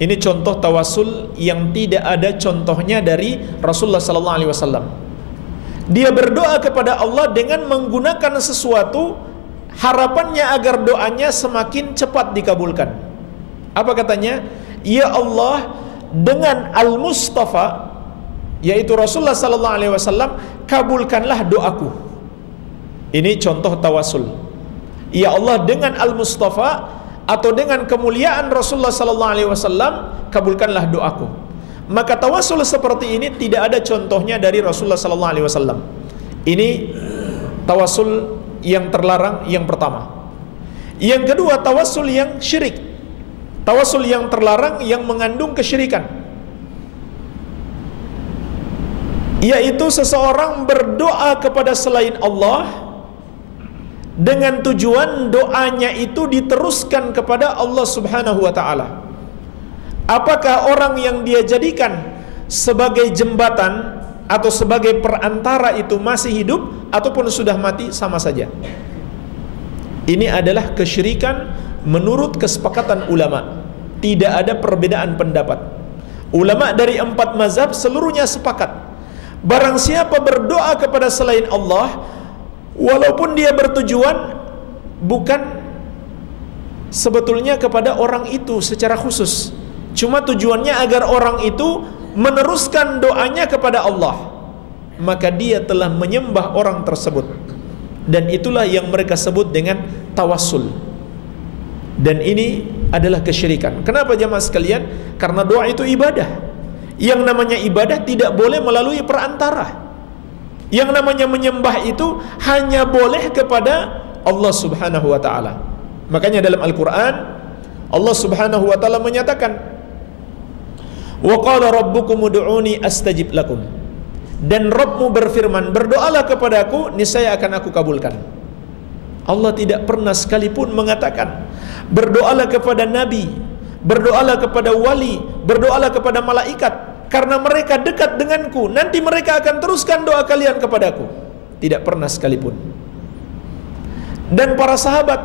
Ini contoh tawasul yang tidak ada contohnya dari Rasulullah sallallahu alaihi wasallam. Dia berdoa kepada Allah dengan menggunakan sesuatu, harapannya agar doanya semakin cepat dikabulkan. Apa katanya? Ya Allah, dengan Al-Mustafa, yaitu Rasulullah sallallahu alaihi wasallam, kabulkanlah doaku. Ini contoh tawasul. Ya Allah, dengan Al-Mustafa atau dengan kemuliaan Rasulullah sallallahu alaihi wasallam, kabulkanlah doaku. Maka tawasul seperti ini tidak ada contohnya dari Rasulullah sallallahu alaihi wasallam. Ini tawasul yang terlarang yang pertama. Yang kedua, tawasul yang syirik. Tawasul yang terlarang yang mengandung kesyirikan, yaitu seseorang berdoa kepada selain Allah dengan tujuan doanya itu diteruskan kepada Allah Subhanahu wa taala. Apakah orang yang dia jadikan sebagai jembatan atau sebagai perantara itu masih hidup ataupun sudah mati, sama saja. Ini adalah kesyirikan menurut kesepakatan ulama. Tidak ada perbedaan pendapat. Ulama dari 4 mazhab seluruhnya sepakat, barang siapa berdoa kepada selain Allah, walaupun dia bertujuan bukan sebetulnya kepada orang itu secara khusus, cuma tujuannya agar orang itu meneruskan doanya kepada Allah, maka dia telah menyembah orang tersebut. Dan itulah yang mereka sebut dengan tawassul. Dan ini adalah kesyirikan. Kenapa jamaah sekalian? Karena doa itu ibadah. Yang namanya ibadah tidak boleh melalui perantara. Yang namanya menyembah itu hanya boleh kepada Allah Subhanahu wa taala. Makanya dalam Al-Qur'an Allah Subhanahu wa taala menyatakan, "Wa qala rabbukum ud'uni astajib lakum." Dan Rabbmu berfirman, berdoalah kepadaku, niscaya akan aku kabulkan. Allah tidak pernah sekalipun mengatakan, berdoalah kepada Nabi, berdoalah kepada wali, berdoalah kepada malaikat, karena mereka dekat denganku, nanti mereka akan teruskan doa kalian kepadaku. Tidak pernah sekalipun. Dan para sahabat,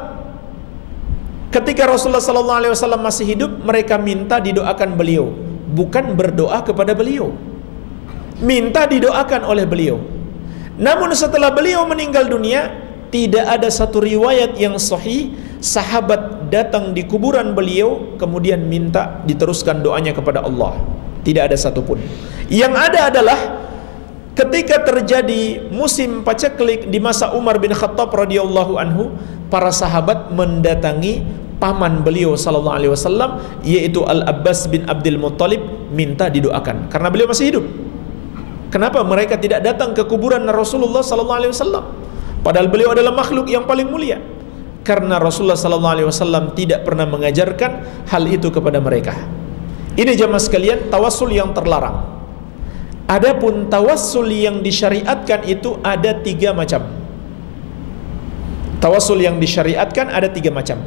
ketika Rasulullah SAW masih hidup, mereka minta didoakan beliau, bukan berdoa kepada beliau. Minta didoakan oleh beliau. Namun setelah beliau meninggal dunia, tidak ada satu riwayat yang sahih sahabat datang di kuburan beliau kemudian minta diteruskan doanya kepada Allah. Tidak ada satupun. Yang ada adalah ketika terjadi musim paceklik di masa Umar bin Khattab radhiyallahu anhu, para sahabat mendatangi paman beliau sallallahu alaihi wasallam, yaitu Al-Abbas bin Abdul Muttalib, minta didoakan karena beliau masih hidup. Kenapa mereka tidak datang ke kuburan Rasulullah sallallahu alaihi wasallam? Padahal beliau adalah makhluk yang paling mulia. Karena Rasulullah sallallahu alaihi wasallam tidak pernah mengajarkan hal itu kepada mereka. Ini jamaah sekalian, tawassul yang terlarang. Adapun tawassul yang disyariatkan itu ada 3 macam. Tawassul yang disyariatkan ada 3 macam.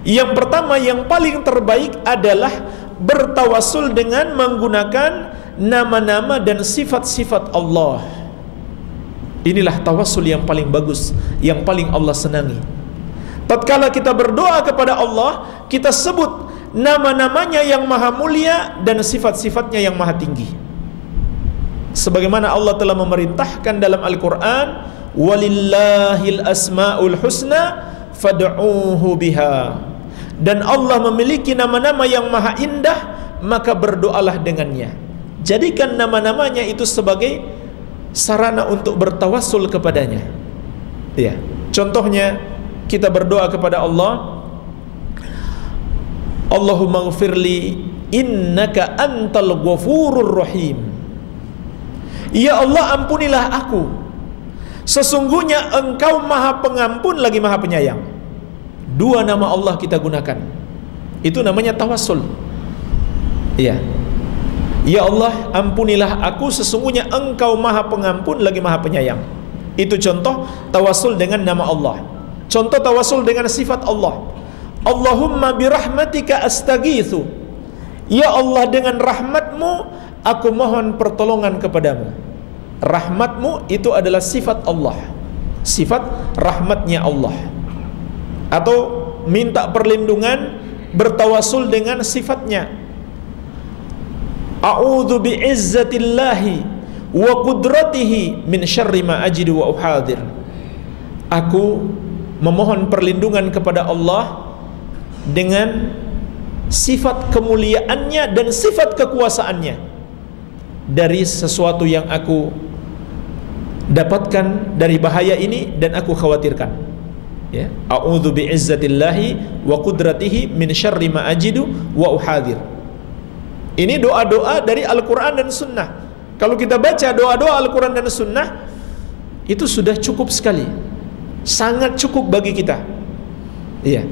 Yang pertama, yang paling terbaik adalah bertawassul dengan menggunakan nama-nama dan sifat-sifat Allah. Inilah tawassul yang paling bagus, yang paling Allah senangi. Tatkala kita berdoa kepada Allah, kita sebut nama-namanya yang maha mulia dan sifat-sifatnya yang maha tinggi. Sebagaimana Allah telah memerintahkan dalam Al-Quran, walillahil asma'ul husna fad'uuhu biha. Dan Allah memiliki nama-nama yang maha indah, maka berdoalah dengannya. Jadikan nama-namanya itu sebagai sarana untuk bertawassul kepadanya. Ya, contohnya kita berdoa kepada Allah, Allahumma ghfirli innaka antal ghafurur rahim. Ya Allah, ampunilah aku, Sesungguhnya Engkau Maha Pengampun lagi Maha Penyayang. Dua nama Allah kita gunakan. Itu namanya tawassul. Iya. Ya Allah, ampunilah aku, sesungguhnya Engkau Maha Pengampun lagi Maha Penyayang. Itu contoh tawassul dengan nama Allah. Contoh tawassul dengan sifat Allah. Allahumma birahmatika astaghitsu. Ya Allah, dengan rahmatmu aku mohon pertolongan kepadamu. Rahmatmu itu adalah sifat Allah, sifat rahmatnya Allah. Atau minta perlindungan, bertawassul dengan sifatnya. A'udzu bi'izzatillahi wa qudratihi min syarri ma ajidu wa uhadir. Aku memohon perlindungan kepada Allah dengan sifat kemuliaannya dan sifat kekuasaannya dari sesuatu yang aku dapatkan dari bahaya ini dan aku khawatirkan. Ya, a'udzu bi'izzatillahi wa qudratihi min syarri ma ajidu wa uhadir. Ini doa-doa dari Al-Quran dan Sunnah. Kalau kita baca doa-doa Al-Quran dan Sunnah, itu sudah cukup sekali, sangat cukup bagi kita. Iya.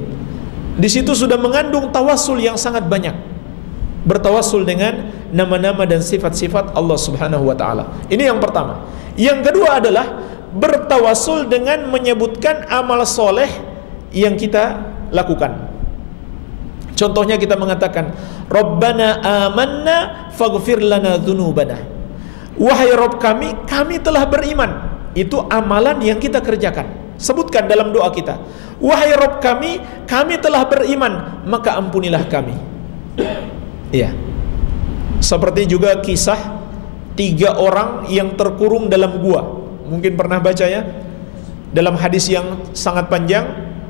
Di situ sudah mengandung tawassul yang sangat banyak. Bertawassul dengan nama-nama dan sifat-sifat Allah Subhanahu wa taala. Ini yang pertama. Yang kedua adalah bertawassul dengan menyebutkan amal soleh yang kita lakukan. Contohnya kita mengatakan, Rabbana amanna faghfir lana dzunubana. Wahai Rabb kami, kami telah beriman. Itu amalan yang kita kerjakan. Sebutkan dalam doa kita. Wahai Rabb kami telah beriman, maka ampunilah kami. Iya. Seperti juga kisah 3 orang yang terkurung dalam gua. Mungkin pernah baca ya. Dalam hadis yang sangat panjang,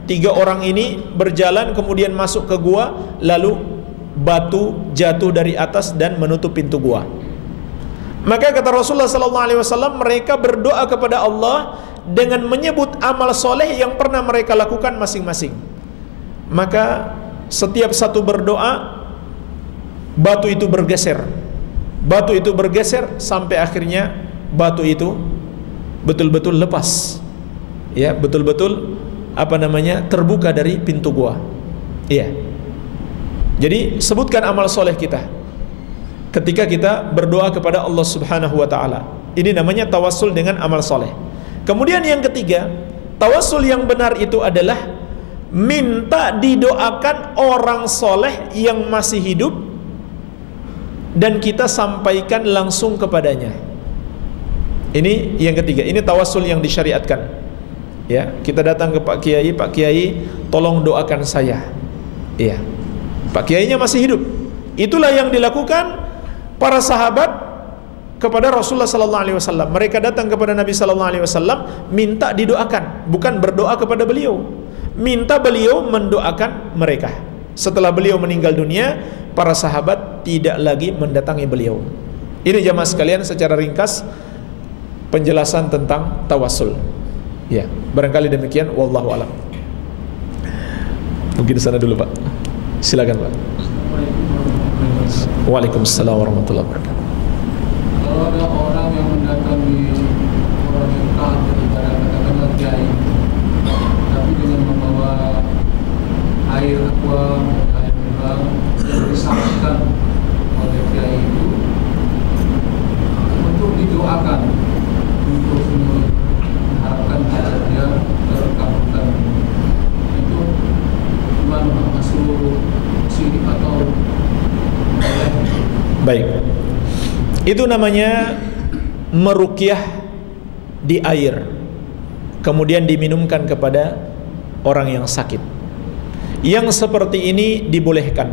3 orang ini berjalan kemudian masuk ke gua, lalu batu jatuh dari atas dan menutup pintu gua. Maka kata Rasulullah SAW, mereka berdoa kepada Allah dengan menyebut amal soleh yang pernah mereka lakukan masing-masing. Maka setiap satu berdoa, batu itu bergeser. Batu itu bergeser sampai akhirnya batu itu betul-betul lepas. Ya, betul-betul terbuka dari pintu gua. Iya. Jadi sebutkan amal soleh kita ketika kita berdoa kepada Allah Subhanahu wa taala. Ini namanya tawassul dengan amal soleh. Kemudian yang ketiga, tawassul yang benar itu adalah minta didoakan orang soleh yang masih hidup dan kita sampaikan langsung kepadanya. Ini yang ketiga. Ini tawassul yang disyariatkan. Ya, kita datang ke Pak Kiai, tolong doakan saya. Iya. Pak Kiainya masih hidup. Itulah yang dilakukan para sahabat kepada Rasulullah sallallahu alaihi wasallam. Mereka datang kepada Nabi sallallahu alaihi wasallam minta didoakan, bukan berdoa kepada beliau. Minta beliau mendoakan mereka. Setelah beliau meninggal dunia, para sahabat tidak lagi mendatangi beliau. Ini jamaah sekalian secara ringkas penjelasan tentang tawassul. Ya, barangkali demikian, wallahu a'lam. Mungkin sana dulu, Pak. Silakan, Pak. Waalaikumsalam warahmatullahi wabarakatuh. Kalau ada orang yang mendatangi orang yang taat beribadah, katakanlah kiai, tapi dengan membawa air aqua, air mineral yang disaksikan oleh kiai itu untuk didoakan, untuk mengharapkan hajatnya terkabulkan, itu gimana, masuk syirik atau baik? Itu namanya meruqyah di air, kemudian diminumkan kepada orang yang sakit. Yang seperti ini dibolehkan.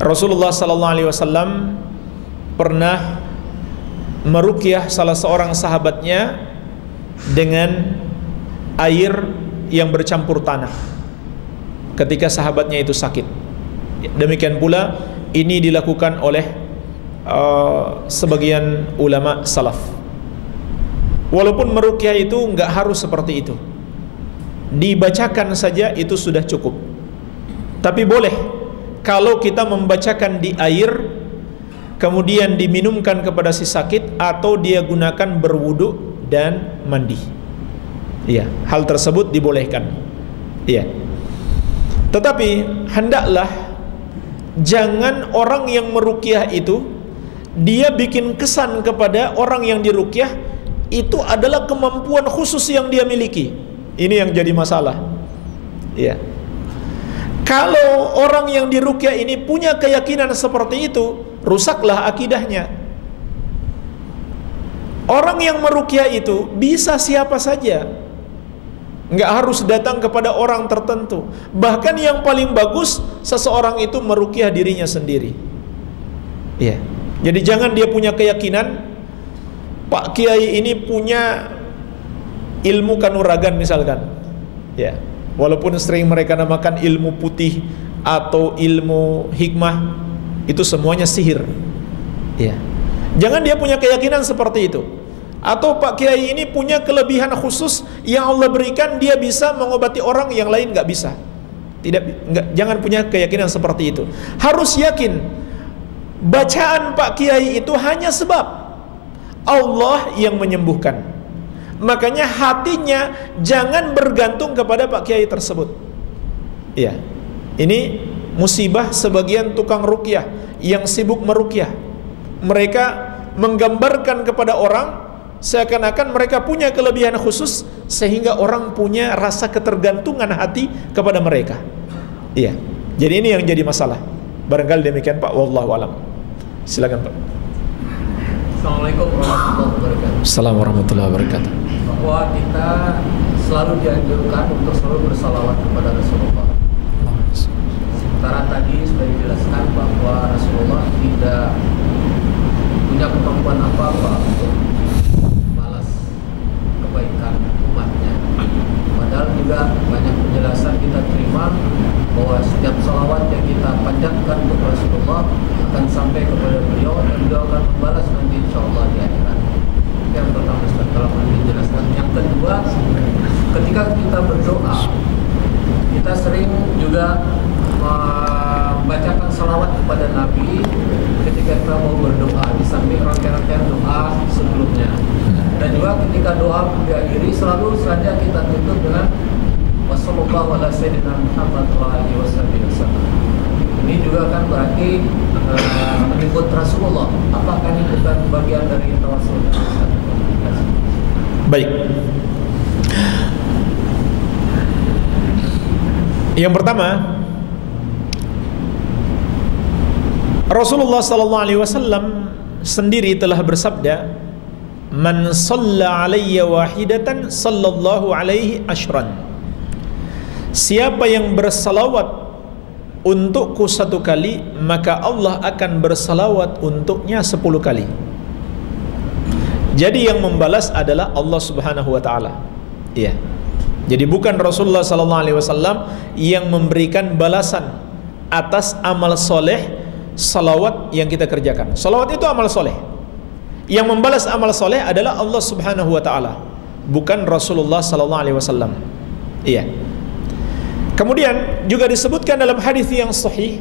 Rasulullah SAW pernah meruqyah salah seorang sahabatnya dengan air yang bercampur tanah ketika sahabatnya itu sakit. Demikian pula ini dilakukan oleh sebagian ulama salaf. Walaupun meruqyah itu enggak harus seperti itu, dibacakan saja itu sudah cukup. Tapi boleh kalau kita membacakan di air kemudian diminumkan kepada si sakit, atau dia gunakan berwudu dan mandi. Iya, hal tersebut dibolehkan. Iya. Tetapi hendaklah jangan orang yang meruqyah itu dia bikin kesan kepada orang yang diruqyah itu adalah kemampuan khusus yang dia miliki. Ini yang jadi masalah. Iya. Kalau orang yang diruqyah ini punya keyakinan seperti itu, rusaklah akidahnya. Orang yang meruqyah itu bisa siapa saja, nggak harus datang kepada orang tertentu. Bahkan yang paling bagus, seseorang itu meruqyah dirinya sendiri. Ya. Jadi jangan dia punya keyakinan Pak Kiai ini punya ilmu kanuragan misalkan. Ya. Walaupun sering mereka namakan ilmu putih atau ilmu hikmah, itu semuanya sihir. Ya. Jangan dia punya keyakinan seperti itu. Atau Pak Kiai ini punya kelebihan khusus yang Allah berikan, dia bisa mengobati orang yang lain nggak bisa. Jangan punya keyakinan seperti itu. Harus yakin bacaan Pak Kiai itu hanya sebab Allah yang menyembuhkan. Makanya hatinya jangan bergantung kepada Pak Kiai tersebut. Iya. Ini musibah sebagian tukang ruqyah yang sibuk meruqyah. Mereka menggambarkan kepada orang seakan-akan mereka punya kelebihan khusus sehingga orang punya rasa ketergantungan hati kepada mereka. Iya. Jadi ini yang jadi masalah. Barangkali demikian Pak, wallahu alam. Silakan Pak. Assalamualaikum warahmatullahi wabarakatuh. Assalamualaikum warahmatullahi wabarakatuh. Bahwa kita selalu dianjurkan untuk selalu bersalawat kepada Rasulullah. Sementara tadi sudah dijelaskan bahwa Rasulullah tidak punya kemampuan apa-apa untuk balas kebaikan umatnya. Padahal juga banyak penjelasan kita terima bahwa setiap salawat yang kita panjatkan untuk Rasulullah akan sampai kepada beliau dan beliau akan membalas nanti insyaallah di akhirat. Yang pertama setelah dijelaskan. Yang kedua, ketika kita berdoa, kita sering juga membacakan salawat kepada Nabi ketika kita mau berdoa di samping rangkaian doa sebelumnya. Dan juga ketika doa diakhiri selalu saja kita tutup dengan wassallallahu ala sayyidina Muhammad wa alihi wasallam. Ini juga kan berarti menyebut Rasulullah. Apakah ini bukan bagian dari tawassul? Baik. Yang pertama, Rasulullah sallallahu alaihi wasallam sendiri telah bersabda, "Man shalla alayya wahidatan sallallahu alaihi ashran." Siapa yang bersalawat untukku satu kali, maka Allah akan bersalawat untuknya 10 kali. Jadi yang membalas adalah Allah Subhanahu wa taala. Iya. Jadi bukan Rasulullah sallallahu alaihi wasallam yang memberikan balasan atas amal soleh salawat yang kita kerjakan. Salawat itu amal soleh. Yang membalas amal soleh adalah Allah Subhanahu wa taala, bukan Rasulullah sallallahu alaihi wasallam. Iya. Kemudian juga disebutkan dalam hadis yang sahih,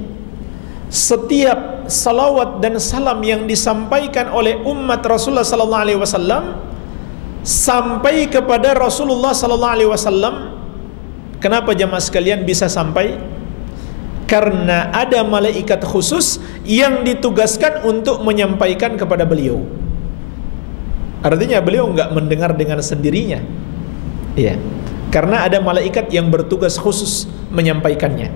setiap salawat dan salam yang disampaikan oleh umat Rasulullah sallallahu alaihi wasallam sampai kepada Rasulullah sallallahu alaihi wasallam. Kenapa jemaah sekalian bisa sampai? Karena ada malaikat khusus yang ditugaskan untuk menyampaikan kepada beliau. Artinya beliau enggak mendengar dengan sendirinya. Iya. Karena ada malaikat yang bertugas khusus menyampaikannya.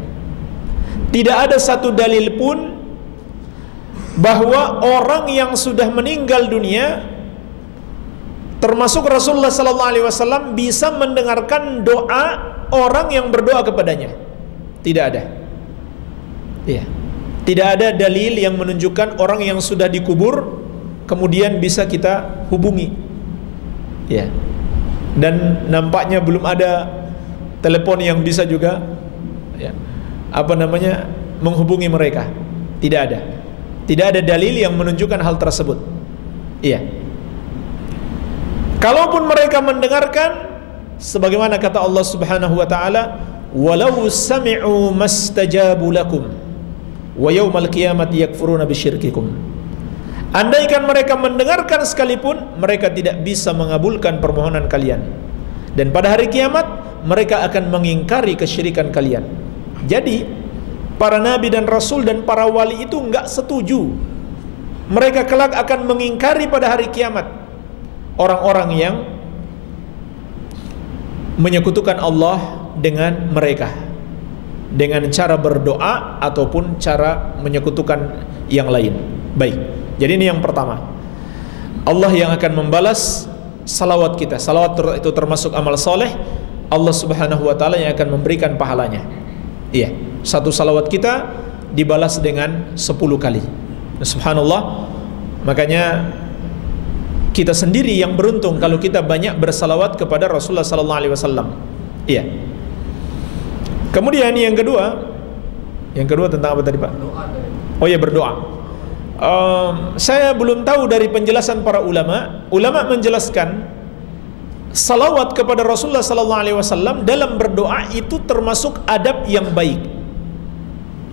Tidak ada satu dalil pun bahwa orang yang sudah meninggal dunia, termasuk Rasulullah sallallahu alaihi wasallam, bisa mendengarkan doa orang yang berdoa kepadanya. Tidak ada. Ya. Tidak ada dalil yang menunjukkan orang yang sudah dikubur kemudian bisa kita hubungi. Ya. Dan nampaknya belum ada telepon yang bisa juga ya, menghubungi mereka. Tidak ada. Tidak ada dalil yang menunjukkan hal tersebut. Iya. Kalaupun mereka mendengarkan, sebagaimana kata Allah Subhanahu wa taala, "Walau sami'u mastajabu lakum wa yaumal qiyamati yakfuruna bisyirkikum." Andaikan mereka mendengarkan sekalipun, mereka tidak bisa mengabulkan permohonan kalian. Dan pada hari kiamat mereka akan mengingkari kesyirikan kalian. Jadi para nabi dan rasul dan para wali itu enggak setuju. Mereka kelak akan mengingkari pada hari kiamat orang-orang yang menyekutukan Allah dengan mereka, dengan cara berdoa ataupun cara menyekutukan yang lain. Baik, jadi ini yang pertama, Allah yang akan membalas salawat kita. Salawat itu termasuk amal soleh. Allah subhanahu wa ta'ala yang akan memberikan pahalanya. Iya, satu salawat kita dibalas dengan 10 kali. Subhanallah. Makanya kita sendiri yang beruntung kalau kita banyak bersalawat kepada Rasulullah sallallahu alaihi wasallam. Iya. Kemudian yang kedua tentang apa tadi, Pak? Oh ya, berdoa. Saya belum tahu dari penjelasan para ulama. Ulama menjelaskan salawat kepada Rasulullah sallallahu alaihi wasallam dalam berdoa itu termasuk adab yang baik.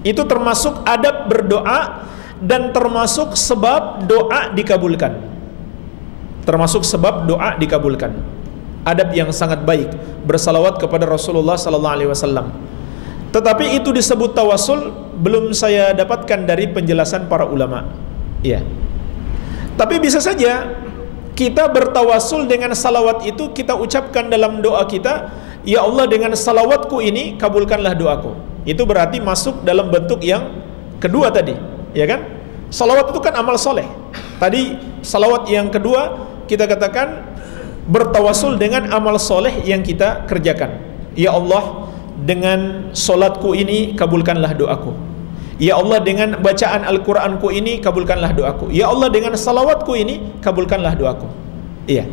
Itu termasuk adab berdoa dan termasuk sebab doa dikabulkan. Termasuk sebab doa dikabulkan. Adab yang sangat baik bersalawat kepada Rasulullah sallallahu alaihi wasallam. Tetapi itu disebut tawasul belum saya dapatkan dari penjelasan para ulama. Iya. Tapi bisa saja kita bertawasul dengan salawat itu kita ucapkan dalam doa kita, ya Allah dengan salawatku ini kabulkanlah doaku. Itu berarti masuk dalam bentuk yang kedua tadi, ya kan? Salawat itu kan amal soleh. Tadi salawat yang kedua kita katakan bertawasul dengan amal soleh yang kita kerjakan. Ya Allah dengan solatku ini kabulkanlah doaku. Ya Allah dengan bacaan Al-Quranku ini kabulkanlah doaku. Ya Allah dengan salawatku ini kabulkanlah doaku. Iya,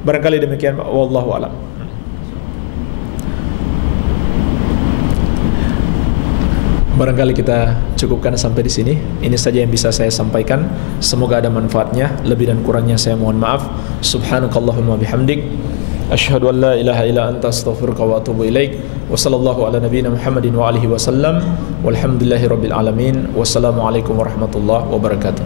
barangkali demikian, wallahu a'lam. Barangkali kita cukupkan sampai di sini. Ini saja yang bisa saya sampaikan. Semoga ada manfaatnya. Lebih dan kurangnya saya mohon maaf. Subhanakallahumma bihamdik, asyhadu an la ilaha illa anta astaghfiruka wa atubu ilaik. Wa sallallahu ala nabiyyina Muhammadin wa alihi wasallam. Walhamdulillahirabbil alamin. Wassalamualaikum warahmatullahi wabarakatuh.